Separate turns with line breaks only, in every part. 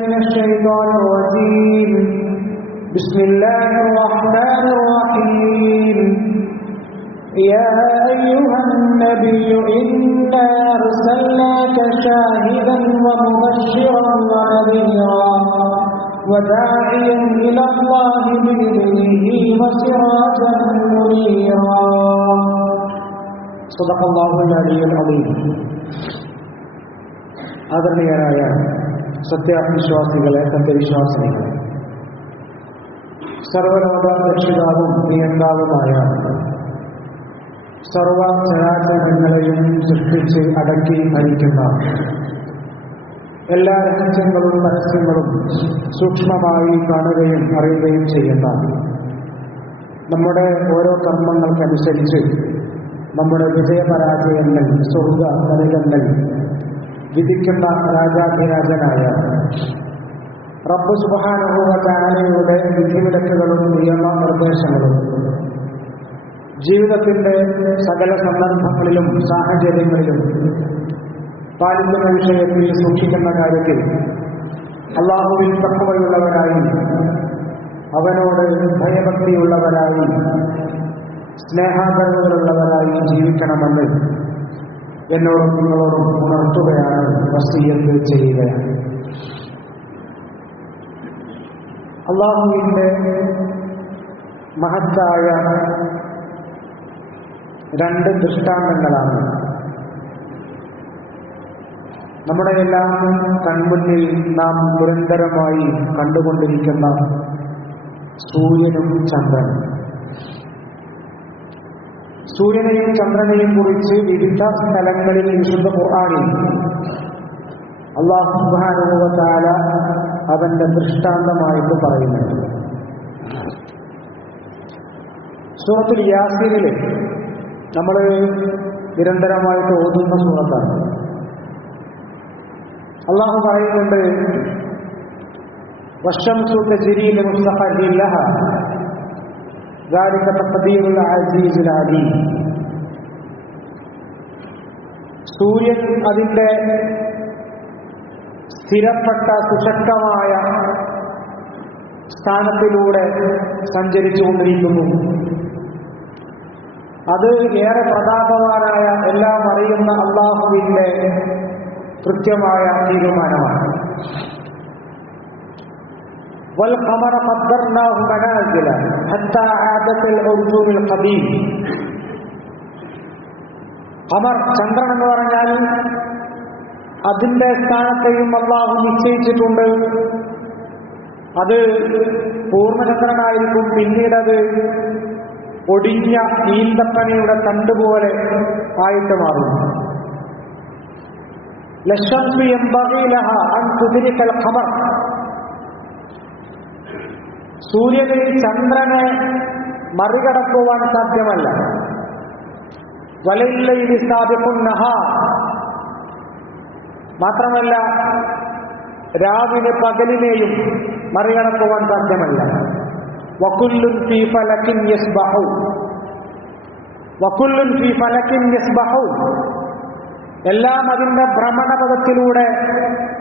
من الشيطان الرجيم. بسم الله الرحمن الرحيم. يا أيها النبي إنا أرسلناك شاهدا ومبشرا ونذيرا وداعيا إلى الله بإذنه وسراجا منيرا. صدق الله العلي العظيم. هذا النيران സത്യാവിശ്വാസികളെ തന്റെ സർവലോക രക്ഷിതാവും നിയന്താവുമായ സർവ ചരാചരങ്ങളെയും സൃഷ്ടിച്ച് അടക്കി ഭരിക്കുന്ന എല്ലാ രഹസ്യങ്ങളും പരസ്യങ്ങളും സൂക്ഷ്മമായി കാണുകയും അറിയുകയും ചെയ്യുന്ന നമ്മുടെ ഓരോ കർമ്മങ്ങൾക്കനുസരിച്ച് നമ്മുടെ വിജയപരാജയങ്ങൾ സ്വർഗ നരകങ്ങൾ വിധിക്കുന്ന രാജാധിരാജനായ റബ്ബു സുബാനുഭവ ചാനലയുടെ വിധിവിലക്കുകളും നിയമനിർദ്ദേശങ്ങളും ജീവിതത്തിന്റെ സകല സന്ദർഭങ്ങളിലും സാഹചര്യങ്ങളിലും പാലിക്കുന്ന വിഷയത്തിൽ സൂക്ഷിക്കുന്ന കാര്യത്തിൽ അള്ളാഹുവിൽ തക്കവയുള്ളവരായി അവനോട് ഭയഭക്തിയുള്ളവരായി സ്നേഹാദരവുകളുള്ളവരായി ജീവിക്കണമെന്ന് എന്നോടും നിങ്ങളോടും ഉണർത്തുകയാണ് വസീയത്ത് ചെയ്യുകയാണ്. അള്ളാഹുവിന്റെ മഹത്തായ രണ്ട് ദൃഷ്ടാന്തങ്ങളാണ്. നമ്മുടെ എല്ലാം കൺമുന്നിൽ നാം നിരന്തരമായി കണ്ടുകൊണ്ടിരിക്കുന്ന സൂര്യനും ചന്ദ്രനും. സൂര്യനെയും ചന്ദ്രനെയും കുറിച്ച് വിവിധ സ്ഥലങ്ങളിൽ വിശുദ്ധ ഖുർആാനിൽ അള്ളാഹു സുബാനുഭവത്താല അവന്റെ ദൃഷ്ടാന്തമായിട്ട് പറയുന്നുണ്ട് സൂറത്തുൽ യാസീനിൽ നമ്മൾ നിരന്തരമായിട്ട് ഓതുന്ന സൂറത്താണ്. അള്ളാഹു പറയുന്നുണ്ട് വർഷം മുസ്തഫ മുസ്തഫില്ലഹ ذلك تقدير العزيز العليم സൂര്യൻ അതിൻ്റെ സ്ഥിരപ്പെട്ട സുശക്തമായ സ്ഥാനത്തിലൂടെ സഞ്ചരിച്ചുകൊണ്ടിരിക്കുന്നു അത് ഏറെ പ്രതാപവാനായ എല്ലാം അറിയുന്ന അള്ളാഹുവിൻ്റെ കൃത്യമായ തീരുമാനമാണ് والقمر قدرناه منازل حتى عاد كالعرجون القديم ഖമർ ചന്ദ്രൻ എന്ന് പറഞ്ഞാൽ അതിന്റെ സ്ഥാനത്തെയും അള്ളാഹു നിശ്ചയിച്ചിട്ടുണ്ട് അത് പൂർണ്ണചന്ദ്രനായിരിക്കും പിന്നീട് അത് ഒടിഞ്ഞ ഈന്തപ്പനയുടെ തണ്ടുപോലെ ആയിട്ട് മാറും ലക്ഷംസി എംബിലഹ അൻ കുതിരിക്കൽ ഖമർ സൂര്യന് ചന്ദ്രനെ മറികടക്കുവാൻ സാധ്യമല്ല. വലയില്ലയിൽ സ്ഥാപിക്കുന്ന മാത്രമല്ല രാവിലെ പകലിനെയും മറികടക്കുവാൻ സാധ്യമല്ല. വക്കുല്ലും ഫീ ഫലക്കിൻ യസ് ബഹു വക്കുല്ലും ഫീ ഫലക്കിൻ യസ് ബഹു എല്ലാം അതിന്റെ ഭ്രമണപഥത്തിലൂടെ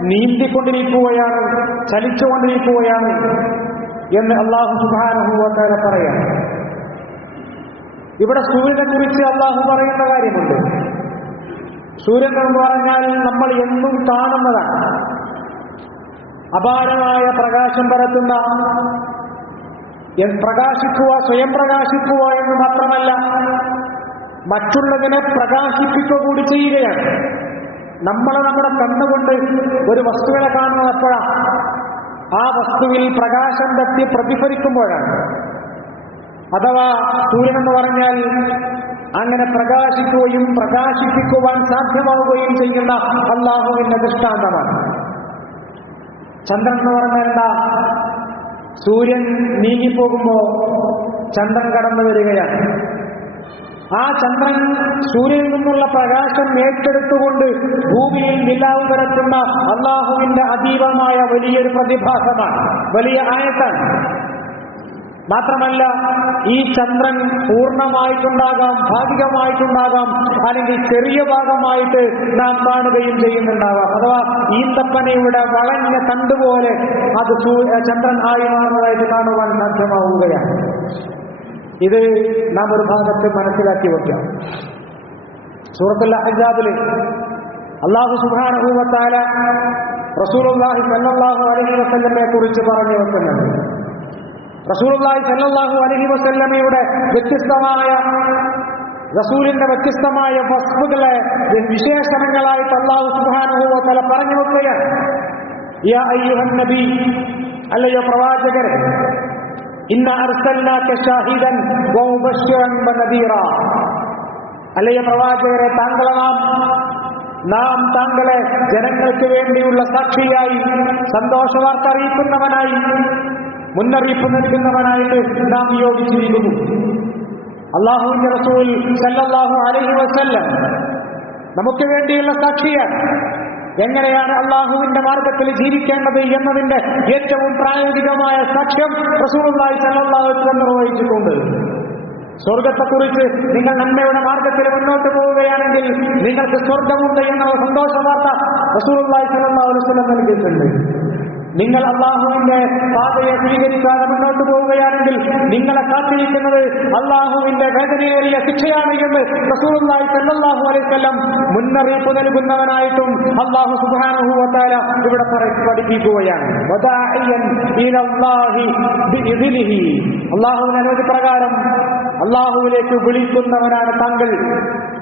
നീന്തിക്കൊണ്ടിരിക്കുകയാണ് ചലിച്ചുകൊണ്ടിരിക്കുകയാണ്. എന്ന് അള്ളാഹു സുബാനുഭവത്തേല പറയാം. ഇവിടെ സൂര്യനെ കുറിച്ച് അള്ളാഹു പറയുന്ന കാര്യമുണ്ട്. സൂര്യനെ പറഞ്ഞാൽ നമ്മൾ എന്നും കാണുന്നതാണ്. അപാരമായ പ്രകാശം പരത്തുന്ന പ്രകാശിക്കുക സ്വയം പ്രകാശിക്കുക എന്ന് മാത്രമല്ല മറ്റുള്ളതിനെ പ്രകാശിപ്പിക്കുക കൂടി ചെയ്യുകയാണ്. നമ്മൾ നമ്മുടെ കണ്ണുകൊണ്ട് ഒരു വസ്തുവിനെ കാണുന്നത് എപ്പോഴാണ് ആ വസ്തുവിൽ പ്രകാശം തട്ടി പ്രതിഫലിക്കുമ്പോഴാണ്. അഥവാ സൂര്യൻ എന്ന് പറഞ്ഞാൽ അങ്ങനെ പ്രകാശിക്കുകയും പ്രകാശിപ്പിക്കുവാൻ സാധ്യമാവുകയും ചെയ്യുന്ന അള്ളാഹുവിന്റെ ദൃഷ്ടാന്തമാണ്. ചന്ദ്രൻ എന്ന് പറഞ്ഞാൽ എന്താ? സൂര്യൻ നീങ്ങിപ്പോകുമ്പോ ചന്ദ്രൻ കടന്നു വരികയാണ്. ആ ചന്ദ്രൻ സൂര്യനിൽ നിന്നുള്ള പ്രകാശം ഏറ്റെടുത്തുകൊണ്ട് ഭൂമിയിൽ നിലാവ് പരത്തുന്ന അള്ളാഹുവിന്റെ അതീവമായ വലിയൊരു പ്രതിഭാസമാണ് വലിയ ആയത്താണ്. മാത്രമല്ല ഈ ചന്ദ്രൻ പൂർണമായിട്ടുണ്ടാകാം ഭാഗികമായിട്ടുണ്ടാകാം അല്ലെങ്കിൽ ചെറിയ ഭാഗമായിട്ട് നാം കാണുകയും ചെയ്യുന്നുണ്ടാകാം അഥവാ ഈന്തപ്പനയുടെ വളഞ്ഞ തണ്ടുപോലെ അത് ചന്ദ്രൻ ആയി മാറുന്നതായിട്ട് കാണുവാൻ സാധ്യമാവുകയാണ്. ഇത് നാം ഒരു ഭാഗത്ത് മനസ്സിലാക്കി വയ്ക്കാം സൂറത്തുൽ അഹ്സാബിൽ അള്ളാഹു തആല റസൂലുള്ളാഹി സല്ലല്ലാഹു അലൈഹി വസല്ലമയെ കുറിച്ച് പറഞ്ഞു വെക്കുന്നത്. റസൂലുള്ളാഹി സല്ലാഹു അലഹി വസല്ലമയുടെ വ്യത്യസ്തമായ റസൂലിന്റെ വ്യത്യസ്തമായ വസ്തുക്കളെ വിശേഷണങ്ങളായിട്ട് അള്ളാഹു തആല പറഞ്ഞു വെക്കുകയാണ്. അല്ലയോ പ്രവാചകരെ അല്ലയോ പ്രവാചകരെ താങ്കളെ നാം നാം താങ്കളെ ജനങ്ങൾക്ക് വേണ്ടിയുള്ള സാക്ഷിയായി സന്തോഷവാർത്ത അറിയിക്കുന്നവനായി മുന്നറിയിപ്പ് നൽകുന്നവനായിട്ട് നാം യോഗിച്ചിരിക്കുന്നു അള്ളാഹുവിന്റെ റസൂൽ സല്ലല്ലാഹു അലൈഹി വസല്ലം നമുക്ക് വേണ്ടിയുള്ള സാക്ഷിയാണ്. എങ്ങനെയാണ് അള്ളാഹുവിന്റെ മാർഗത്തിൽ ജീവിക്കേണ്ടത് എന്നതിന്റെ ഏറ്റവും പ്രായോഗികമായ സല്ലല്ലാഹു അലൈഹി വസല്ലം നിർവഹിച്ചിട്ടുണ്ട്. സ്വർഗത്തെക്കുറിച്ച് നിങ്ങൾ നന്മയുടെ മാർഗത്തിൽ മുന്നോട്ട് പോവുകയാണെങ്കിൽ നിങ്ങൾക്ക് സ്വർഗമുണ്ട് എന്ന സന്തോഷ വാർത്ത അലൈഹി വസല്ലം നൽകിയിട്ടുണ്ട്. നിങ്ങൾ അള്ളാഹുവിന്റെ പാതയെ സ്വീകരിക്കാതെ മുന്നോട്ട് പോവുകയാണെങ്കിൽ നിങ്ങളെ കാത്തിരിക്കുന്നത് അള്ളാഹുവിന്റെ വേദനയേറിയ ശിക്ഷയാണ് എന്ന് റസൂലുള്ളാഹി സ്വല്ലല്ലാഹു അലൈഹി വസല്ലം മുന്നറിയിപ്പ് നൽകുന്നവനായിട്ടും അള്ളാഹു വ ഇവിടെ പഠിപ്പിക്കുകയാണ്. അള്ളാഹുവിന്റെ അനുമതി പ്രകാരം അള്ളാഹുവിലേക്ക് വിളിക്കുന്നവനാണ് താങ്കൾ.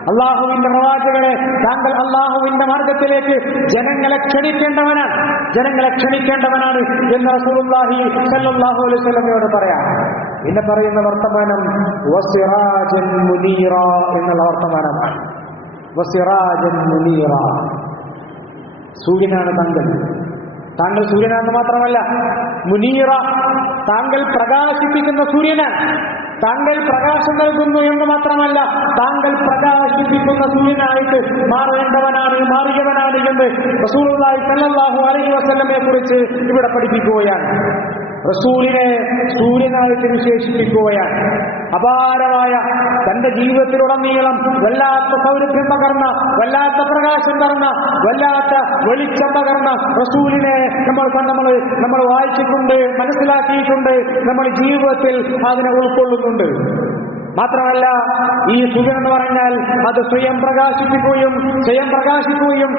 അള്ളാഹുവിന്റെ പ്രവാചകരെ താങ്കൾ അള്ളാഹുവിന്റെ മാർഗത്തിലേക്ക് ജനങ്ങളെ ക്ഷണിക്കേണ്ടവനാണ് ജനങ്ങളെ ക്ഷണിക്കേണ്ടവനാണ് എന്ന് റസൂലുള്ളാഹി സല്ലല്ലാഹു അലൈഹി വസല്ലമയോട് പറയാം. പിന്നെ പറയുന്ന വർത്തമാനം വസിറാജൻ മുനീറ എന്നുള്ള വർത്തമാനമാണ് വസിറാജൻ മുനീറ സൂര്യനാണ് താങ്കൾ. താങ്കൾ സൂര്യനാണെന്ന് മാത്രമല്ല മുനീറ താങ്കൾ പ്രകാശിപ്പിക്കുന്ന സൂര്യനാണ്. താങ്കൾ പ്രകാശം നൽകുന്നു എന്ന് മാത്രമല്ല താങ്കൾ പ്രകാശിപ്പിക്കുന്ന സൂര്യനായിട്ട് മാറേണ്ടവനാണ് മാറിയവനാണ് എന്ന് റസൂലായി സല്ലാഹു അലൈഹി വസല്ലമയെ കുറിച്ച് ഇവിടെ പഠിപ്പിക്കുകയാണ്. റസൂലിനെ സൂര്യനായിട്ട് വിശേഷിപ്പിക്കുകയാണ്. അപാരമായ തന്റെ ജീവിതത്തിലുടനീളം വല്ലാത്ത സൗരഭ്യം പകർന്ന വല്ലാത്ത പ്രകാശം പകർന്ന വല്ലാത്ത വെളിച്ചം പകർന്ന റസൂലിനെ നമ്മൾ നമ്മൾ നമ്മൾ വായിച്ചിട്ടുണ്ട് മനസ്സിലാക്കിയിട്ടുണ്ട് നമ്മൾ ജീവിതത്തിൽ അതിനെ ഉൾക്കൊള്ളുന്നുണ്ട്. മാത്രമല്ല ഈ സുഖം എന്ന് പറഞ്ഞാൽ അത് സ്വയം പ്രകാശിപ്പിക്കുകയും സ്വയം പ്രകാശിക്കുകയും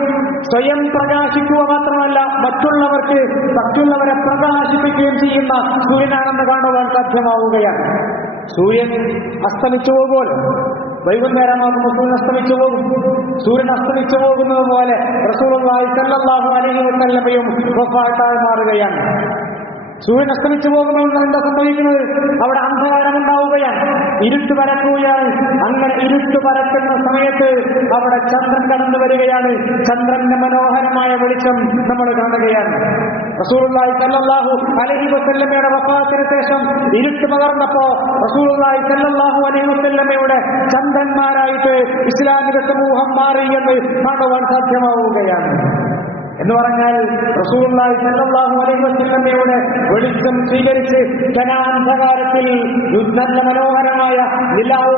സ്വയം പ്രകാശിക്കുക മാത്രമല്ല മറ്റുള്ളവർക്ക് മറ്റുള്ളവരെ പ്രകാശിപ്പിക്കുകയും ചെയ്യുന്ന സൂര്യനാണെന്ന് കാണുവാൻ സാധ്യമാവുകയാണ്. സൂര്യൻ അസ്തമിച്ചു പോകുമ്പോൾ വൈകുന്നേരമാകുമ്പോൾ സൂര്യൻ അസ്തമിച്ചു പോകും സൂര്യൻ അസ്തമിച്ചു പോകുന്നത് പോലെ റസൂലുള്ളാഹി അലഹി വസല്ലമയും മാറുകയാണ്. സൂര്യൻ അസ്തമിച്ചു പോകുമ്പോൾ എന്താ സംഭവിക്കുന്നത്? അവിടെ അന്ധകാരം ഉണ്ടാവുകയാണ് ഇരുട്ട് പരക്കുകയാണ്. അങ്ങനെ ഇരുട്ട് പരക്കുന്ന സമയത്ത് അവിടെ ചന്ദ്രൻ കടന്നു വരികയാണ്. ചന്ദ്രന്റെ മനോഹരമായ വെളിച്ചം നമ്മൾ കാണുകയാണ്. റസൂലുള്ളാഹി സല്ലല്ലാഹു അലഹി വസല്ലമ്മയുടെ വഫാത്തിന് ശേഷം ഇരുട്ട് പകർന്നപ്പോ റസൂലുള്ളാഹി സല്ലല്ലാഹു അലഹി വസല്ലമ്മയുടെ ചന്ദ്രന്മാരായിട്ട് ഇസ്ലാമിക സമൂഹം മാറി എന്ന് കാണുവാൻ സാധ്യമാവുകയാണ്. എന്ന് പറഞ്ഞാൽ റസൂലുള്ളാഹി സ്വല്ലല്ലാഹു അലൈഹി വസല്ലമയുടെ വെളിച്ചം സ്വീകരിച്ച് ജനാന്ധകാരത്തിൽ നല്ല മനോഹരമായ നിലാവ്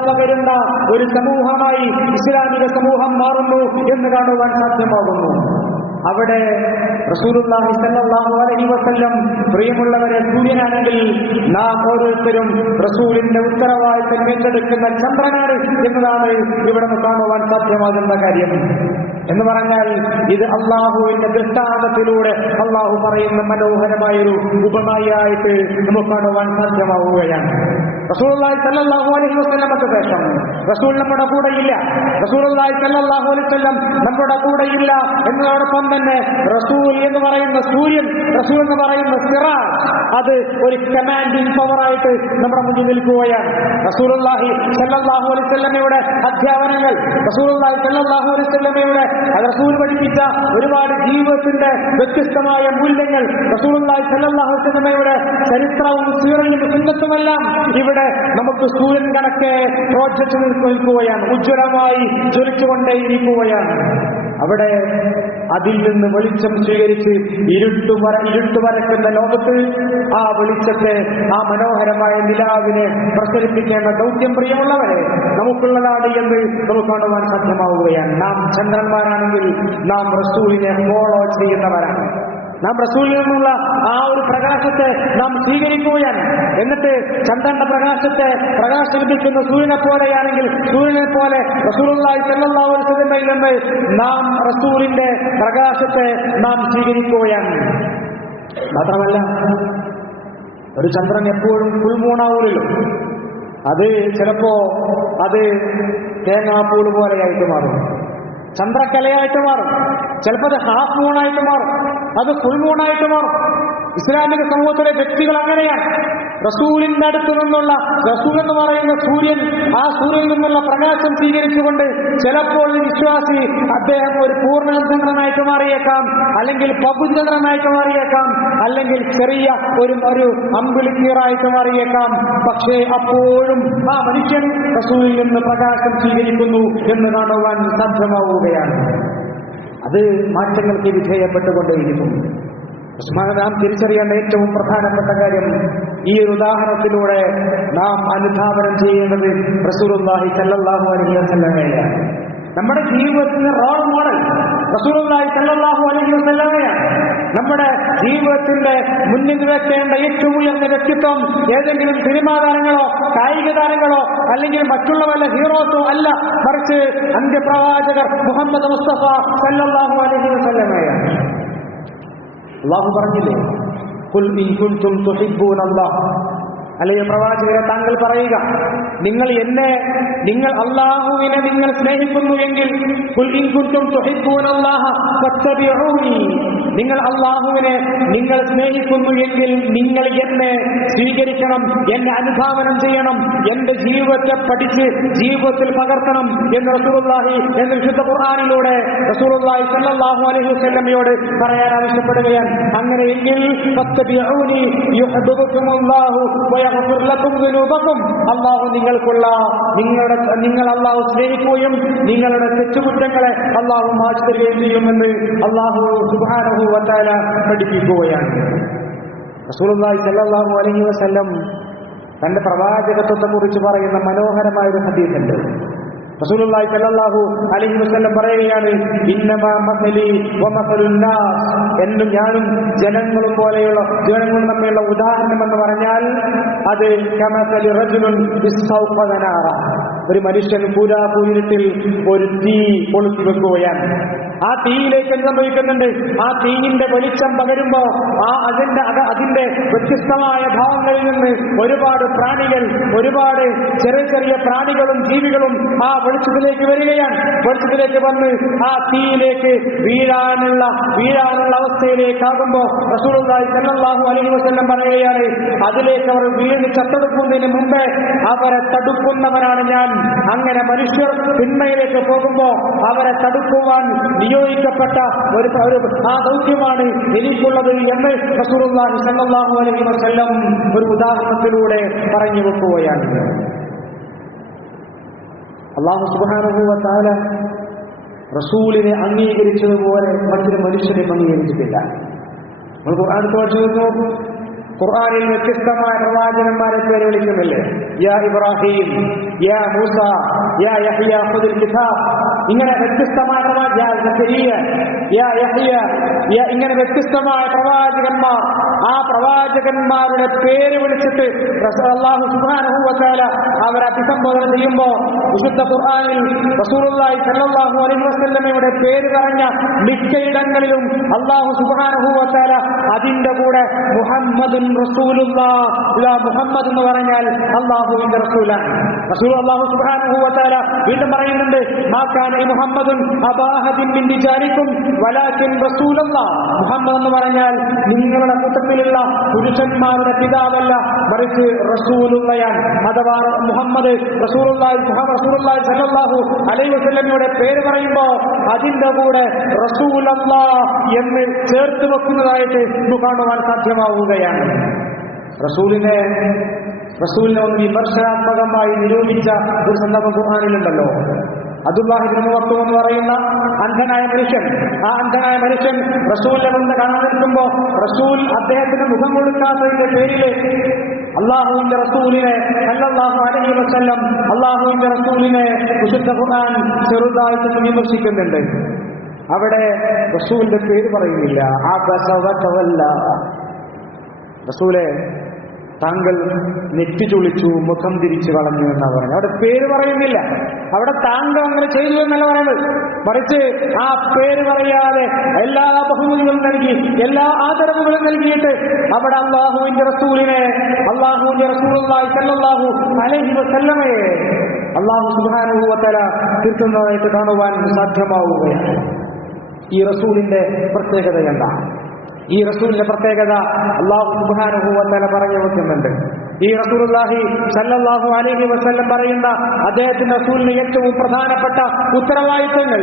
ഒരു സമൂഹമായി ഇസ്ലാമിക സമൂഹം മാറുന്നു എന്ന് കാണുവാൻ സാധ്യമാകുന്നു. അവിടെ റസൂലുള്ളാഹി സല്ലല്ലാഹു അലൈഹി വസല്ലം പ്രിയമുള്ളവരെ സൂര്യനാണെങ്കിൽ നാം ഓരോരുത്തരും റസൂലിന്റെ ഉത്തരവാദിത്തം ഏറ്റെടുക്കുന്ന ചന്ദ്രനാണ് എന്നതാണ് ഇവിടെ കാണുവാൻ സാധ്യമാകുന്ന കാര്യം. എന്ന് പറഞ്ഞാൽ ഇത് അള്ളാഹുവിന്റെ ദൃഷ്ടാന്തത്തിലൂടെ അള്ളാഹു പറയുന്ന മനോഹരമായൊരു ഉപമായിട്ട് നമുക്ക് കാണുവാൻ സാധ്യമാവുകയാണ്. റസൂലുള്ളാഹി സല്ലല്ലാഹു അലൈഹി വസല്ലമക്ക് ശേഷം റസൂൾ നമ്മുടെ കൂടെ ഇല്ല. റസൂലുള്ളാഹി സല്ലല്ലാഹു അലൈഹി വസല്ലം നമ്മുടെ കൂടെ ഇല്ല എന്നതോടൊപ്പം തന്നെ റസൂൽ എന്ന് പറയുന്ന സൂര്യൻ റസൂൽ എന്ന് പറയുന്ന സിറാജ് അത് ഒരു കമാൻഡിംഗ് പവറായിട്ട് നമ്മുടെ മുന്നിൽ നിൽക്കുകയാണ്. റസൂലുള്ളാഹി സല്ലല്ലാഹു അലൈഹി വസല്ലമയുടെ അധ്യാപനങ്ങൾ റസൂലുള്ളാഹി സല്ലല്ലാഹു അലൈഹി വസല്ലമയുടെ റസൂൽ പഠിപ്പിച്ച ഒരുപാട് ജീവിതത്തിന്റെ വ്യത്യസ്തമായ മൂല്യങ്ങൾ റസൂലുള്ളാഹി സല്ലല്ലാഹു അലൈഹി വസല്ലമയുടെ ചരിത്രവും സീറലും സിംഗത്തുമെല്ലാം ഇവിടെ നമുക്ക് സൂര്യൻ കണക്കെ പ്രോജക്റ്റ് നിൽക്കുകയാണ്. ഉജ്ജ്വലമായി ജ്വലിച്ചുകൊണ്ടേയിരിക്കുകയാണ്. അവിടെ അതിൽ നിന്ന് വെളിച്ചം സ്വീകരിച്ച് ഇരുട്ടു വര ഇരുട്ടു വരക്കുന്ന ലോകത്ത് ആ വെളിച്ചത്തെ ആ മനോഹരമായ നിലാവിനെ പ്രസരിപ്പിക്കേണ്ട ദൗത്യം പ്രിയമുള്ളവരെ നമുക്കുള്ളതാണ് എന്ന് നമുക്ക് കാണുവാൻ സാധ്യമാവുകയാണ്. നാം ചന്ദ്രന്മാരാണെങ്കിൽ നാം റസൂലിനെ ഫോളോ ചെയ്യുന്നവരാണ്. നാം റസൂലിൽ നിന്നുള്ള ആ ഒരു പ്രകാശത്തെ നാം സ്വീകരിക്കുകയാണ്. എന്നിട്ട് ചന്ദ്രന്റെ പ്രകാശത്തെ പ്രകാശിപ്പിക്കുന്ന സൂര്യനെ പോലെയാണെങ്കിൽ സൂര്യനെ പോലെ അലൈഹി വസല്ലമയിൽ നിന്ന് നാം റസൂലിന്റെ പ്രകാശത്തെ നാം സ്വീകരിക്കുകയാണ്. മാത്രമല്ല ഒരു ചന്ദ്രൻ എപ്പോഴും ഫുൾമൂണാവൂലല്ലോ അത് ചിലപ്പോ അത് തേങ്ങാപ്പൂൾ പോലെയായിട്ട് മാറും. ചന്ദ്രക്കലയായിട്ട് മാറും. ചിലപ്പോൾ അത് ഹാഫ് മൂണായിട്ട് മാറും. അത് ഫുൾ മൂണായിട്ട് മാറും. ഇസ്ലാമിക സമൂഹത്തിലെ വ്യക്തികൾ അങ്ങനെയാണ്. റസൂലിന്റെ അടുത്ത് നിന്നുള്ള റസൂൽ എന്ന് പറയുന്ന സൂര്യൻ ആ സൂര്യനിൽ നിന്നുള്ള പ്രകാശം സ്വീകരിച്ചുകൊണ്ട് ചിലപ്പോൾ വിശ്വാസി അദ്ദേഹം ഒരു പൂർണചന്ദ്രനായിട്ട് മാറിയേക്കാം അല്ലെങ്കിൽ പകുചന്ദ്രനായിട്ട് മാറിയേക്കാം അല്ലെങ്കിൽ ചെറിയ ഒരു ഒരു അമ്പിളിക്കീറായിട്ട് മാറിയേക്കാം. പക്ഷേ അപ്പോഴും ആ മനുഷ്യൻ റസൂലിൽ നിന്ന് പ്രകാശം സ്വീകരിക്കുന്നു എന്ന് കാണുവാൻ സാധ്യമാവുകയാണ്. അത് മാറ്റങ്ങൾക്ക് വിധേയപ്പെട്ടുകൊണ്ടേയിരിക്കും ഉസ്മാൻ നാം തിരിച്ചറിയേണ്ട ഏറ്റവും പ്രധാനപ്പെട്ട കാര്യം ഈ ഒരു ഉദാഹരണത്തിലൂടെ നാം അനുധാപനം ചെയ്യേണ്ടത് റസൂലുള്ളാഹി തല്ലാഹു അലഹി വസല്ലമയാണ്. നമ്മുടെ ജീവിതത്തിന് റോൾ മോഡൽ റസൂലുള്ളാഹി തല്ലാഹു അലഹി വസല്ലമയാണ്. നമ്മുടെ ജീവിതത്തിന്റെ മുന്നിൽ വെക്കേണ്ട ഏറ്റവും ഉയർന്ന വ്യക്തിത്വം ഏതെങ്കിലും സിനിമാ താരങ്ങളോ കായിക താരങ്ങളോ അല്ലെങ്കിൽ മറ്റുള്ള വല്ല ഹീറോസോ അല്ല മറിച്ച് അന്ത്യപ്രവാചകർ മുഹമ്മദ് മുസ്തഫ തല്ലാഹു അലഹി വസല്ലമയാണ്. അള്ളാഹു പറഞ്ഞില്ലേ? അല്ലയോ പ്രവാചകരെ താങ്കൾ പറയുക നിങ്ങൾ എന്നെ നിങ്ങൾ അള്ളാഹുവിനെ നിങ്ങൾ സ്നേഹിക്കുന്നു എങ്കിൽ നിങ്ങൾ അള്ളാഹുവിനെ നിങ്ങൾ സ്നേഹിക്കുന്നു എങ്കിൽ നിങ്ങൾ എന്നെ സ്വീകരിക്കണം എന്നെ അനുഭാവനം ചെയ്യണം എന്റെ ജീവിതത്തെ പഠിച്ച് ജീവിതത്തിൽ പകർത്തണം എന്ന് റസൂലുള്ളാഹി എന്ന് വിശുദ്ധ ഖുർആനിലൂടെ റസൂലുള്ളാഹി സല്ലാഹു അലഹി വസല്ലമയോട് പറയാൻ ആവശ്യപ്പെടുകയാണ്. അങ്ങനെയെങ്കിൽ അള്ളാഹു നിങ്ങൾക്കുള്ള നിങ്ങളുടെ നിങ്ങൾ അള്ളാഹു സ്നേഹിക്കുകയും നിങ്ങളുടെ തെറ്റുകുറ്റങ്ങളെ അള്ളാഹു മാറ്റി തരികയും ചെയ്യുമെന്ന് അള്ളാഹു സുബ്ഹാനഹു വതആല പഠിപ്പിക്കുകയാണ്. റസൂലുള്ളാഹി സ്വല്ലല്ലാഹു അലൈഹി വസല്ലം തന്റെ പ്രവാചകത്വത്തെ കുറിച്ച് പറയുന്ന മനോഹരമായ ഒരു ഹദീസുണ്ട്. റസൂലുള്ളാഹി സ്വല്ലല്ലാഹു അലൈഹി വസല്ലം പറയുകയാണ് ഇന്നമാ മസലി വ നാസ് എന്നും ഞാനും ജനങ്ങളും പോലെയുള്ള ജനങ്ങളും തമ്മിലുള്ള ഉദാഹരണം എന്ന് പറഞ്ഞാൽ അത് കമസലി റജുലുൻ ഒരു മനുഷ്യൻ പൂരാപൂരിട്ടിൽ ഒരു തീ കൊളുത്തി വെക്കുകയാണ്. ആ തീയിലേക്ക് എന്ത് സംഭവിക്കുന്നുണ്ട്? ആ തീയിന്റെ വെളിച്ചം പകരുമ്പോ ആ അതിന്റെ അതിന്റെ വ്യത്യസ്തമായ ഭാവങ്ങളിൽ നിന്ന് ഒരുപാട് പ്രാണികൾ ഒരുപാട് ചെറിയ ചെറിയ പ്രാണികളും ജീവികളും ആ വെളിച്ചത്തിലേക്ക് വരികയാണ്. വെളിച്ചത്തിലേക്ക് വന്ന് ആ തീയിലേക്ക് വീഴാനുള്ള വീഴാനുള്ള അവസ്ഥയിലേക്കാകുമ്പോ റസൂലുള്ളാഹി സല്ലല്ലാഹു അലൈഹി വസല്ലം പറയുകയാണ് അതിലേക്ക് അവർ വീണ് ചത്തെടുക്കുന്നതിന് മുമ്പേ അവരെ തടുക്കുന്നവനാണ് ഞാൻ. അങ്ങനെ മനുഷ്യർ തിന്മയിലേക്ക് പോകുമ്പോ അവരെ തടുക്കുവാൻ നിയോഗിക്കപ്പെട്ട ഒരു ആ ദൗത്യമാണ് എനിക്കുള്ളത് എന്ന് സല്ലല്ലാഹു അലൈഹി ഒരു ഉദാഹരണത്തിലൂടെ പറഞ്ഞു വെക്കുകയാണ്. അള്ളാഹു സുബ്ഹാനഹു വ റസൂലിനെ അംഗീകരിച്ചതുപോലെ മറ്റൊരു മനുഷ്യരെ അംഗീകരിച്ചിട്ടില്ല. നമ്മൾ ഖുർആൻ തോച്ചു നോക്കൂ ഖുർആനിൽ വ്യത്യസ്തമായ പ്രവാചകന്മാരെ പേര് വിളിക്കുന്നില്ലേ? യാ ഇബ്രാഹിം യാ മൂസ യാ യഹ്യ കിതാബ്. ഇങ്ങനെ വ്യത്യസ്തമായ ഇങ്ങനെ വ്യത്യസ്തമായ പ്രവാചകന്മാർ ആ പ്രവാചകന്മാരുടെ പേര് വിളിച്ചിട്ട് അള്ളാഹു തആല അവരെ അഭിസംബോധന ചെയ്യുമ്പോൾ വിശുദ്ധ ഖുർആാനിൽ റസൂലുള്ളാഹി സല്ലാഹു അലൈഹി വസല്ലമയുടെ പേര് പറഞ്ഞ മിക്കയിടങ്ങളിലും അള്ളാഹു തആല അതിന്റെ കൂടെ മുഹമ്മദുൻ മുഹമ്മദ് എന്ന് പറഞ്ഞാൽ അള്ളാഹുവിന്റെ റസൂലാണ്. റസൂൽ അള്ളാഹു തആല വീണ്ടും പറയുന്നുണ്ട് മാ കാന മുഹമ്മദുൻ അബാഹദിൻ ബിൻ ബിജാരിക്കും വലാകിൻ റസൂലല്ല. മുഹമ്മദ് എന്ന് പറഞ്ഞാൽ നിങ്ങളുടെ കൂട്ടത്തിലുള്ള പുരുഷന്മാരുടെ പിതാവല്ല മറിച്ച് റസൂലുള്ളയാണ് അഥവാ മുഹമ്മദ് റസൂലുള്ളാഹി മുഹമ്മദ് റസൂലുള്ളാഹി അലൈഹി വസല്ലമയുടെ പേര് പറയുമ്പോൾ അതിന്റെ കൂടെ റസൂലല്ലാ എന്ന് ചേർത്ത് വെക്കുന്നതായിട്ട് കാണുവാൻ സാധ്യമാവുകയാണ്. റസൂലിനെ റസൂലിനെ ഒന്ന് വിമർശനാത്മകമായി നിരൂപിച്ച ഒരു സന്ദർഭം ഖുർആനിലുണ്ടല്ലോ. അബ്ദുല്ലാഹിബിൻ മുവത്തും എന്ന് പറയുന്ന അന്ധനായ മനുഷ്യൻ ആ അന്ധനായ മനുഷ്യൻ റസൂലിനെ വന്ന് കാണാൻ നിൽക്കുമ്പോ റസൂൽ അദ്ദേഹത്തിന് മുഖം കൊടുക്കാത്തതിന്റെ പേരിൽ അള്ളാഹുവിന്റെ റസൂലിനെ അല്ലാഹു അലഹി വസ്ല്ലം അള്ളാഹുവിന്റെ റസൂലിനെ വിശുദ്ധ ഖുർആൻ ചെറുതായിട്ട് വിമർശിക്കുന്നുണ്ട് അവിടെ റസൂലിന്റെ പേര് പറയുന്നില്ല. ആ ബസവല്ല റസൂലെ താങ്കൾ നെറ്റി ചുളിച്ചു മുഖം തിരിച്ചു കളഞ്ഞു എന്നാണ് പറഞ്ഞത് അവിടെ പേര് പറയുന്നില്ല. അവിടെ താങ്കൾ അങ്ങനെ ചെയ്തു എന്നല്ല പറയുന്നത്. മറിച്ച് ആ പേര് പറയാതെ എല്ലാ ബഹുമതികളും നൽകി എല്ലാ ആദരവുകളും നൽകിയിട്ട് അവിടെ അള്ളാഹുവിന്റെ റസൂലിനെ അള്ളാഹുവിന്റെ റസൂലായി സല്ലല്ലാഹു അലൈഹി അള്ളാഹു സുധാനുഭവത്തല തീർക്കുന്നതായിട്ട് കാണുവാൻ സാധ്യമാവുകയാണ്. ഈ റസൂലിന്റെ പ്രത്യേകത എന്താണ്? ഈ റസൂലിന്റെ പ്രത്യേകത അള്ളാഹു സുബാനുഭൂവത്തല പറഞ്ഞു വെക്കുന്നുണ്ട് ഈ റസൂലുള്ളാഹി സല്ലല്ലാഹു അലൈഹി വസല്ലം പറയുന്ന അദ്ദേഹത്തിന്റെ റസൂലിന് ഏറ്റവും പ്രധാനപ്പെട്ട ഉത്തരവാദിത്തങ്ങൾ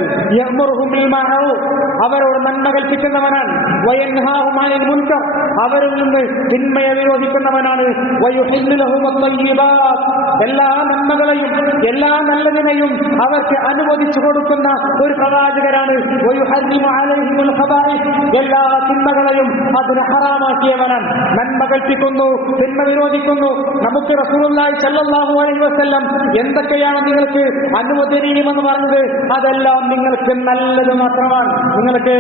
അവരോട് നന്മ കൽപ്പിക്കുന്നവനാണ്. അവരിൽ നിന്ന് തിന്മയെ വിരോധിക്കുന്നവനാണ്. എല്ലാ നന്മകളെയും എല്ലാ നല്ലതിനെയും അവർക്ക് അനുവദിച്ചു കൊടുക്കുന്ന ഒരു പ്രവാചകരാണ് എല്ലാ തിന്മകളെയും അതിന് ഹറാമാക്കിയവനാണ്. നന്മ കൽപ്പിക്കുന്നു തിന്മ വിരോധിക്കുന്നു നമുക്ക് റസൂലുള്ളാഹി സല്ലല്ലാഹു അലൈഹി വസല്ലം എന്തൊക്കെയാണ് നിങ്ങൾക്ക് അനുവദനീയമെന്ന് പറഞ്ഞത്? അതെല്ലാം നിങ്ങൾക്ക് നല്ലത് മാത്രമാണ്. നിങ്ങൾക്ക്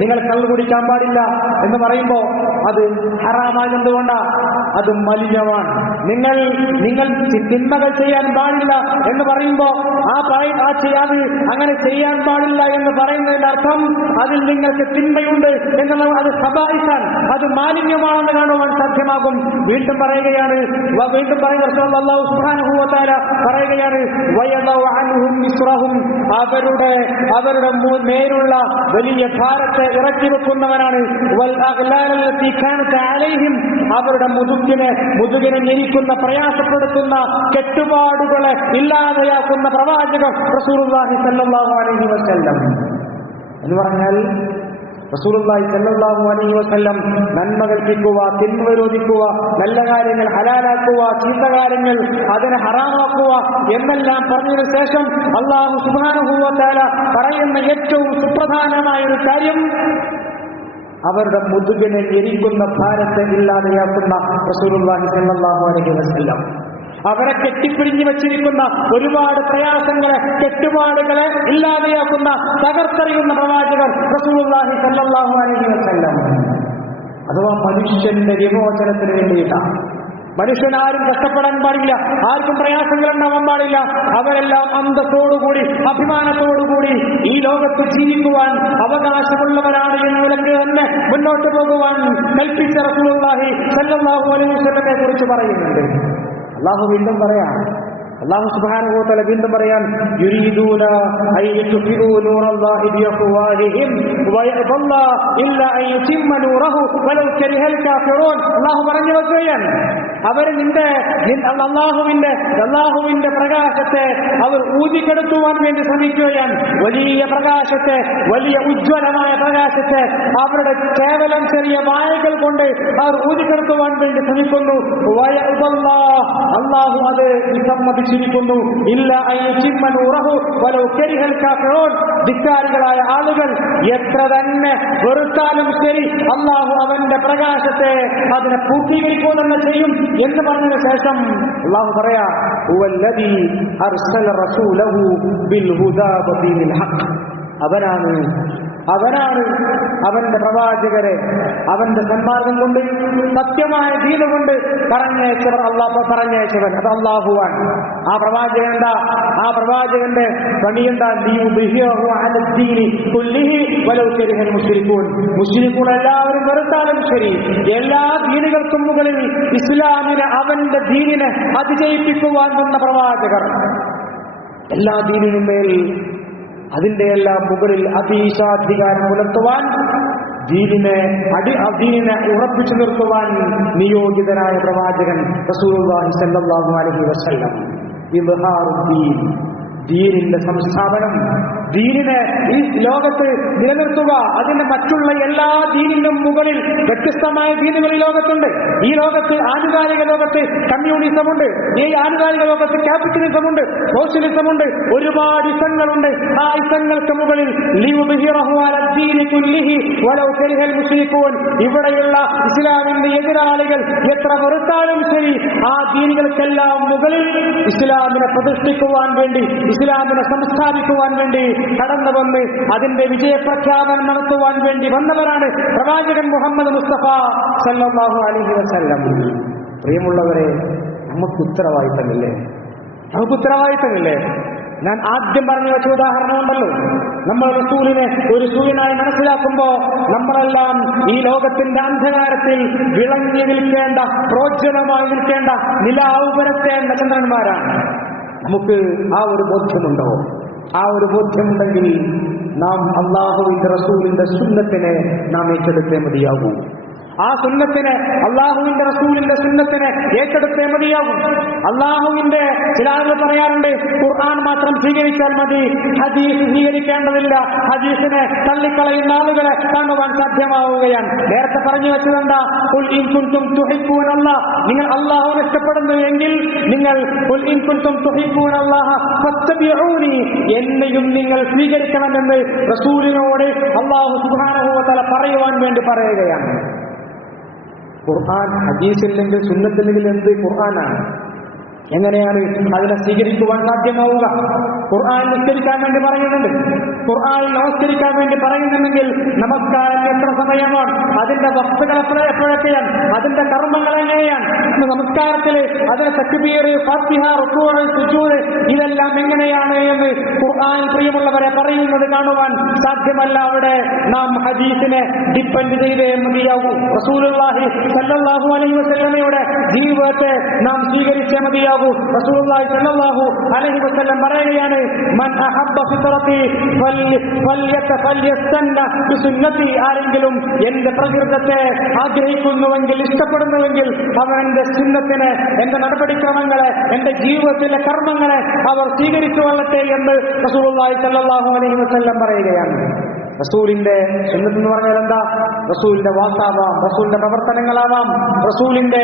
നിങ്ങൾ കള്ളു കുടിക്കാൻ പാടില്ല എന്ന് പറയുമ്പോ അത് ഹറാമായതുകൊണ്ടാ അത് മലിനമാണ്. നിങ്ങൾ നിങ്ങൾ തിന്മകൾ ചെയ്യാൻ പാടില്ല എന്ന് പറയുമ്പോ ആ പറയ ആ ചെയ്യാതെ അങ്ങനെ ചെയ്യാൻ പാടില്ല എന്ന് പറയുന്നതിന്റെ അർത്ഥം അതിൽ നിങ്ങൾക്ക് തിന്മയുണ്ട് എന്നുള്ളത് അത് സബായിസാൻ അത് മാലിന്യമാണെന്ന് കാണുവാൻ സാധ്യമാകും. വീണ്ടും പറയുകയാണ് വ- വീണ്ടും പറയുന്ന അള്ളാഹു തആല പറയുകയാണ് അവരുടെ അവരുടെ മേലുള്ള വലിയ ഭാരത്തെ ഇറക്കി വെക്കുന്നവനാണ്. അവരുടെ മുതുകിനെ മുതുകിനെ ഞെരിക്കുന്ന പ്രയാസപ്പെടുത്തുന്ന കെട്ടുപാടുകളെ ഇല്ലാതെയാക്കുന്ന പ്രവാചകൻ റസൂലുള്ളാഹി സല്ലാഹു അലൈഹി വസല്ലം. എന്ന് പറഞ്ഞാൽ റസൂലുള്ളാഹി സല്ലല്ലാഹു അലൈഹി വസല്ലം നന്മ കൽപ്പിക്കുക തിന്മ വിരോധിക്കുക നല്ല കാര്യങ്ങൾ ഹലാലാക്കുക ചീത്ത കാര്യങ്ങൾ അതിനെ ഹറാമാക്കുക എന്നെല്ലാം പറഞ്ഞതിനു ശേഷം അള്ളാഹു തആല പറയുന്ന ഏറ്റവും സുപ്രധാനമായ ഒരു കാര്യം അവരുടെ മുതുകിനെ ഞെരിക്കുന്ന ഭാരത്തെ ഇല്ലാതെയാക്കുന്ന റസൂലുള്ളാഹി സല്ലല്ലാഹു അലൈഹി വസല്ലം. അവരെ കെട്ടിപ്പിടിഞ്ഞു വെച്ചിരിക്കുന്ന ഒരുപാട് പ്രയാസങ്ങളെ കെട്ടുപാടുകളെ ഇല്ലാതെയാക്കുന്ന തകർത്തെറിയുന്ന പ്രവാചകർ റസൂലുള്ളാഹി അലൈഹി വസല്ലം. അഥവാ മനുഷ്യന്റെ വിമോചനത്തിന് വേണ്ടിയിട്ടാണ്. മനുഷ്യൻ ആരും കഷ്ടപ്പെടാൻ പാടില്ല ആർക്കും പ്രയാസങ്ങൾ ഉണ്ടാവാൻ പാടില്ല. അവരെല്ലാം അന്തത്തോടുകൂടി അഭിമാനത്തോടുകൂടി ഈ ലോകത്ത് ജീവിക്കുവാൻ അവകാശമുള്ളവരാണ് എന്ന നിലയ്ക്ക് തന്നെ മുന്നോട്ട് പോകുവാൻ കൽപ്പിച്ച റസൂലുള്ളാഹി സല്ലല്ലാഹു അലൈഹി വസല്ലമയെ കുറിച്ച് പറയുന്നുണ്ട്. അള്ളാഹു വീണ്ടും പറയാം അള്ളാഹു സുബ്ഹാനഹു വ തആല വീണ്ടും പറയാൻ യുരീദൂന അൻ യുത്ഫിഉ നൂറല്ലാഹി ബിഅഫ്വാഹിഹിം വയഅബല്ലാ ഇല്ലാ അൻ യുതിമ്മ നൂറഹു വലൗ കരിഹൽ കാഫിറൂൻ അള്ളാഹു പറഞ്ഞു വെക്കുകയാണ് അവർ നിന്റെ അള്ളാഹുവിന്റെ അള്ളാഹുവിന്റെ പ്രകാശത്തെ അവർ ഊതിക്കെടുത്തുവാൻ വേണ്ടി ശ്രമിക്കുകയാണ്. വലിയ പ്രകാശത്തെ വലിയ ഉജ്ജ്വലമായ പ്രകാശത്തെ അവരുടെ കേവലം ചെറിയ വായകൾ കൊണ്ട് അവർ ഊതിക്കെടുത്തുവാൻ വേണ്ടി ശ്രമിക്കുന്നു. അള്ളാഹു അത് വിസമ്മതിച്ചിരിക്കുന്നു. ഇല്ല ചിമ്മൻ വലൗ കരിഹൽ കാഫിറൂൻ. ധിക്കാരികളായ ആളുകൾ എത്ര തന്നെ വെറുത്താലും ശരി അള്ളാഹു അവന്റെ പ്രകാശത്തെ അതിനെ പൂർത്തീകരിക്കുക തന്നെ ചെയ്യും. എന്ന് പറഞ്ഞതിന് ശേഷം അള്ളാഹു പറയാ "ഹുവല്ലദീ അർസല റസൂലഹു ബിൽ ഹുദാ വദീനിൽ ഹഖ്." അവനാണ് അവനാണ് അവന്റെ പ്രവാചകരെ അവന്റെ സന്മാർഗം കൊണ്ട് സത്യമായ ദീന കൊണ്ട് പറഞ്ഞയച്ചവർ അള്ളാഹ് പറഞ്ഞയച്ചവൻ അത് അള്ളാഹുവാൻ ആ പ്രവാചകൻ എന്താ? ആ പ്രവാചകന്റെ പണി എന്താ? ലിയുദ്ഹിറഹു മുസ്ലിപ്പൂൺ മുശ്രിക്കൂൻ എല്ലാവരും വെറുത്താലും ശരി. എല്ലാ ദീനുകൾക്കും മുകളിൽ ഇസ്ലാമിനെ അവന്റെ ദീനിനെ അതിജയിപ്പിക്കുവാൻ വന്ന പ്രവാചകർ. എല്ലാ ദീനിനും മേൽ അതിന്റെ എല്ലാം മുകളിൽ അതീശാധികാരം പുലർത്തുവാൻ ദീനിനെ അടി അധീനെ ഉറപ്പിച്ചു നിർത്തുവാൻ നിയോഗിതനായ പ്രവാചകൻ റസൂലുള്ളാഹി സ്വല്ലല്ലാഹു അലൈഹി വസല്ലം. ദീനിന്റെ സംസ്ഥാപനം ദീനിനെ ഈ ലോകത്ത് നിലനിർത്തുക. അതിന്റെ മറ്റുള്ള എല്ലാ ദീനിനും മുകളിൽ വ്യത്യസ്തമായ ദീനുകൾ ഈ ലോകത്തുണ്ട്. ഈ ലോകത്ത് ആനുകാലിക ലോകത്ത് കമ്മ്യൂണിസം ഉണ്ട് ഈ ആനുകാലിക ലോകത്ത് ക്യാപിറ്റലിസം ഉണ്ട് സോഷ്യലിസം ഉണ്ട് ഒരുപാട് ഇസങ്ങളുണ്ട്. ആ ഇസങ്ങൾക്ക് മുകളിൽ ഇവിടെയുള്ള ഇസ്ലാമിന്റെ എതിരാളികൾ എത്ര വെറുത്താലും ശരി ആ ദീനുകൾക്കെല്ലാം മുകളിൽ ഇസ്ലാമിനെ പ്രതിഷ്ഠിക്കുവാൻ വേണ്ടി ഇസ്ലാമിനെ സംസ്ഥാപിക്കുവാൻ വേണ്ടി കടന്നു വന്ന് അതിന്റെ വിജയപ്രഖ്യാപനം നടത്തുവാൻ വേണ്ടി വന്നവരാണ് പ്രവാചകൻ മുഹമ്മദ് മുസ്തഫ സല്ലാഹു അലഹി വസല്ലം. പ്രിയമുള്ളവരെ നമുക്ക് ഉത്തരവാദിത്തമില്ലേ? നമുക്ക് ഉത്തരവാദിത്തമില്ലേ? ഞാൻ ആദ്യം പറഞ്ഞു വെച്ച ഉദാഹരണമുണ്ടല്ലോ നമ്മൾ റസൂലിനെ ഒരു സൂര്യനായി മനസ്സിലാക്കുമ്പോ നമ്മളെല്ലാം ഈ ലോകത്തിന്റെ അന്ധകാരത്തിൽ വിളങ്ങി നിൽക്കേണ്ട പ്രോജ്വലമായി നിൽക്കേണ്ട നിലാവുപരത്തേണ്ട ചന്ദ്രന്മാരാണ്. നമുക്ക് ആ ഒരു ബോധ്യമുണ്ടോ? ആ ഒരു ബോധ്യമുണ്ടെങ്കിൽ നാം അള്ളാഹുവിന്റെ റസൂലിന്റെ സുന്നത്തിനെ നാം ഏറ്റെടുത്തേ മതിയാകൂ. ആ സുന്നത്തിന് അള്ളാഹുവിന്റെ റസൂലിന്റെ സുന്നത്തിന് ഏറ്റെടുത്തേ മതിയാകും. അള്ളാഹുവിന്റെ ചില ആളുകൾ പറയാറുണ്ട് ഖുർആൻ മാത്രം സ്വീകരിച്ചാൽ മതി. ഹദീസ് സ്വീകരിക്കേണ്ടതില്ല. ഹദീസിനെ തള്ളിക്കളയുന്ന ആളുകളെ കാണുവാൻ സാധ്യമാവുകയാണ്. നേരത്തെ പറഞ്ഞു വെച്ചതെന്താ. നിങ്ങൾ അള്ളാഹുവിനെ ഇഷ്ടപ്പെടുന്നു എങ്കിൽ നിങ്ങൾ. എന്നെയും നിങ്ങൾ സ്വീകരിക്കണമെന്ന് റസൂലിനോട് അള്ളാഹു തആല പറയുവാൻ വേണ്ടി പറയുകയാണ്. ഖുർആൻ ഹദീസില്ലെങ്കിൽ സുന്നത്തില്ലെങ്കിൽ എന്ത് ഖുർആനാണ്? എങ്ങനെയാണ് അതിനെ സ്വീകരിക്കുവാൻ സാധ്യമാവുക? ഖുർആൻ നിസ്കരിക്കാൻ വേണ്ടി പറയുന്നുണ്ട്. ഖുർആൻ നമസ്കരിക്കാൻ വേണ്ടി പറയുന്നുണ്ടെങ്കിൽ നമസ്കാരം എത്ര സമയമാണ്? അതിന്റെ വസ്തുക്കൾ എത്ര എപ്പോഴൊക്കെയാണ് അതിന്റെ കർമ്മങ്ങൾ എങ്ങനെയാണ്? നമസ്കാരത്തിൽ അതിന് തക്ബീർ ഫാത്തിഹ റുക്കൂറ് സുജൂദ് ഇതെല്ലാം എങ്ങനെയാണ് എന്ന് ഖുർആൻ പ്രിയമുള്ളവരെ പറയുന്നത് കാണുവാൻ സാധ്യമല്ല. അവിടെ നാം ഹദീസിനെ ഡിപ്പെൻഡ് ചെയ്തേ മതിയാകൂ റസൂലുള്ളാഹി സല്ലല്ലാഹു അലൈഹി വസല്ലമയുടെ ജീവിതത്തെ നാം സ്വീകരിച്ചേ മതിയാകൂ റസൂലുള്ളാഹി സ്വല്ലല്ലാഹു അലൈഹി വസല്ലം പറയുകയാണ് മൻ അഹബ്ബ ആരെങ്കിലും എന്റെ പ്രകൃതത്തെ ആഗ്രഹിക്കുന്നുവെങ്കിൽ ഇഷ്ടപ്പെടുന്നുവെങ്കിൽ അവൻ എന്റെ സുന്നത്തിനെ എന്റെ നടപടിക്രമങ്ങളെ എന്റെ ജീവിതത്തിലെ കർമ്മങ്ങളെ അവർ സ്വീകരിച്ചു കൊള്ളട്ടെ എന്ന് റസൂലുള്ളാഹി സ്വല്ലല്ലാഹു അലൈഹി വസല്ലം പറയുകയാണ്. റസൂലിന്റെ സുന്നത്ത് എന്ന് പറഞ്ഞാൽ എന്താ? റസൂലിന്റെ വാക്കാവാം റസൂലിന്റെ പ്രവർത്തനങ്ങളാവാം റസൂലിന്റെ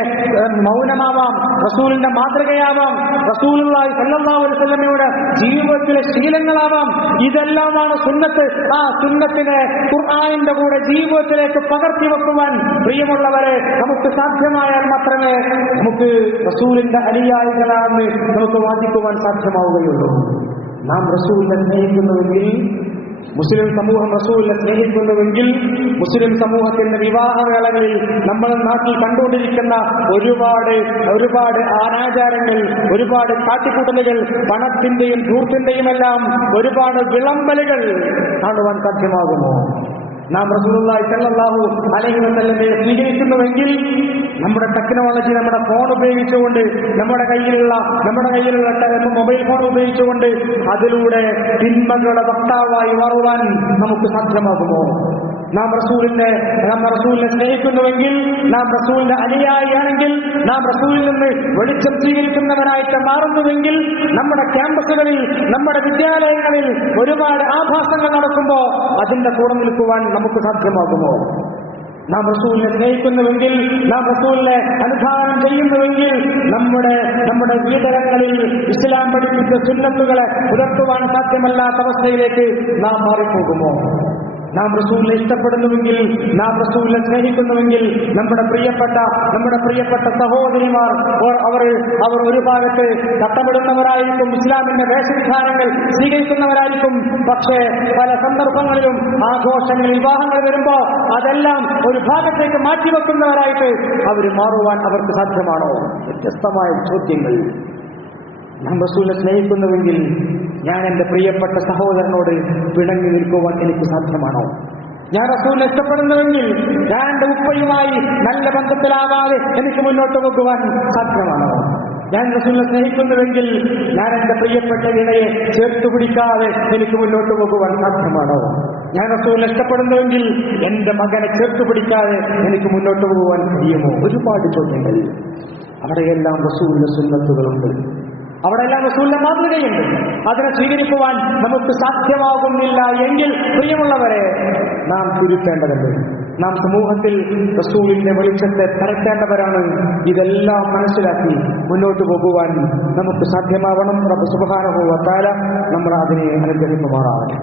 മൗനമാവാം റസൂലിന്റെ മാതൃകയാവാം റസൂലുള്ളാഹി സല്ലല്ലാഹു അലൈഹി വസല്ലമയുടെ ജീവിതത്തിലെ ശീലങ്ങളാവാം. ഇതെല്ലാമാണ് സുന്നത്ത്. ആ സുന്നത്തിനെ ഖുർആനിന്റെ കൂടെ ജീവിതത്തിലേക്ക് പകർത്തി വെക്കുവാൻ പ്രിയമുള്ളവരെ നമുക്ക് സാധ്യമായാൽ മാത്രമേ നമുക്ക് റസൂലിന്റെ അനുയായികളാണെന്ന് നമുക്ക് വാദിക്കുവാൻ സാധ്യമാവുകയുള്ളൂ. നാം റസൂലിനെ സ്നേഹിക്കുന്നുവെങ്കിൽ മുസ്ലിം സമൂഹം റസൂലിനെ സ്നേഹിക്കുന്നുവെങ്കിൽ മുസ്ലിം സമൂഹത്തിന്റെ വിവാഹവേളകളിൽ നമ്മൾ നാട്ടിൽ കണ്ടുകൊണ്ടിരിക്കുന്ന ഒരുപാട് ഒരുപാട് ആനാചാരങ്ങൾ ഒരുപാട് കാട്ടിക്കൂട്ടലുകൾ പണത്തിന്റെയും ധൂർത്തിന്റെയും എല്ലാം ഒരുപാട് വിളമ്പലുകൾ കാണുവാൻ സാധ്യമാകുമോ? നാം റസൂലുള്ളാഹി സ്വല്ലല്ലാഹു അലൈഹി വസല്ലമയെ സ്വീകരിക്കുന്നുവെങ്കിൽ നമ്മുടെ ടെക്നോളജി നമ്മുടെ ഫോൺ ഉപയോഗിച്ചുകൊണ്ട് നമ്മുടെ കയ്യിലുള്ള നമ്മുടെ കയ്യിലുള്ള മൊബൈൽ ഫോൺ ഉപയോഗിച്ചുകൊണ്ട് അതിലൂടെ തിന്മകളുടെ വക്താവായി മാറുവാൻ നമുക്ക് സാധ്യമാകുമോ? നാം റസൂലിന്റെ നാം റസൂലിനെ സ്നേഹിക്കുന്നുവെങ്കിൽ നാം റസൂലിന്റെ അനുയായിയാണെങ്കിൽ നാം റസൂലിൽ നിന്ന് വെളിച്ചം സ്വീകരിക്കുന്നവരായിട്ട് മാറുന്നുവെങ്കിൽ നമ്മുടെ ക്യാമ്പസുകളിൽ നമ്മുടെ വിദ്യാലയങ്ങളിൽ ഒരുപാട് ആഭാസങ്ങൾ നടക്കുമ്പോൾ അതിന്റെ കൂടെ നിൽക്കുവാൻ നമുക്ക് സാധ്യമാകുമോ? നാം റസൂലിനെ സ്നേഹിക്കുന്നുവെങ്കിൽ നാം റസൂലിനെ അനുധാനം ചെയ്യുന്നുവെങ്കിൽ നമ്മുടെ നമ്മുടെ വീടകങ്ങളിൽ ഇസ്ലാം പഠിപ്പിച്ച സുന്നത്തുകളെ പുലർത്തുവാൻ സാധ്യമല്ലാത്ത അവസ്ഥയിലേക്ക് നാം മാറിപ്പോകുമോ? നാം റസൂലിനെ ഇഷ്ടപ്പെടുന്നുവെങ്കിൽ നാം റസൂലിനെ സ്നേഹിക്കുന്നുവെങ്കിൽ നമ്മുടെ പ്രിയപ്പെട്ട നമ്മുടെ പ്രിയപ്പെട്ട സഹോദരിമാർ അവർ അവർ ഒരു ഭാഗത്ത് കട്ടപ്പെടുന്നവരായിരിക്കും ഇസ്ലാമിന്റെ വേഷവിധാനങ്ങൾ സ്വീകരിക്കുന്നവരായിരിക്കും. പക്ഷേ പല സന്ദർഭങ്ങളിലും ആഘോഷങ്ങൾ വിവാഹങ്ങൾ വരുമ്പോ അതെല്ലാം ഒരു ഭാഗത്തേക്ക് മാറ്റിവെക്കുന്നവരായിട്ട് അവർ മാറുവാൻ അവർക്ക് സാധ്യമാണോ? വ്യത്യസ്തമായ ചോദ്യങ്ങൾ. നാം റസൂലിനെ സ്നേഹിക്കുന്നുവെങ്കിൽ ഞാൻ എന്റെ പ്രിയപ്പെട്ട സഹോദരനോട് പിണങ്ങി നിൽക്കുവാൻ എനിക്ക് സാധ്യമാണോ? ഞാൻ റസൂലിനെ ഇഷ്ടപ്പെടുന്നുവെങ്കിൽ ഞാൻ എന്റെ ഉപ്പയുമായി നല്ല ബന്ധത്തിലാവാതെ എനിക്ക് മുന്നോട്ട് പോകുവാൻ സാധ്യമാണോ? ഞാൻ റസൂലിനെ സ്നേഹിക്കുന്നുവെങ്കിൽ ഞാൻ എന്റെ പ്രിയപ്പെട്ട ഇണയെ ചേർത്ത് പിടിക്കാതെ എനിക്ക് മുന്നോട്ട് പോകുവാൻ സാധ്യമാണോ? ഞാൻ റസൂലിനെ ഇഷ്ടപ്പെടുന്നുവെങ്കിൽ എന്റെ മകനെ ചേർത്ത് പിടിക്കാതെ എനിക്ക് മുന്നോട്ട് പോകുവാൻ കഴിയുമോ? ഒരുപാട് ചോദ്യങ്ങൾ. അവിടെയെല്ലാം റസൂലിന്റെ സുന്നത്തുകളുണ്ട്. അവിടെ എല്ലാം റസൂലിന്റെ മാതൃകയുണ്ട്. അതിനെ സ്വീകരിക്കുവാൻ നമുക്ക് സാധ്യമാകുന്നില്ല എങ്കിൽ പ്രിയമുള്ളവരെ നാം തിരുത്തേണ്ടതുണ്ട്. നാം സമൂഹത്തിൽ റസൂലിന്റെ വെളിച്ചത്തെ തരക്കേണ്ടവരാണ്. ഇതെല്ലാം മനസ്സിലാക്കി മുന്നോട്ട് പോകുവാൻ നമുക്ക് സാധ്യമാവണം. റബ്ബ് തആല നമ്മൾ അതിനെ അനുഗ്രഹിക്കുമാറാവട്ടെ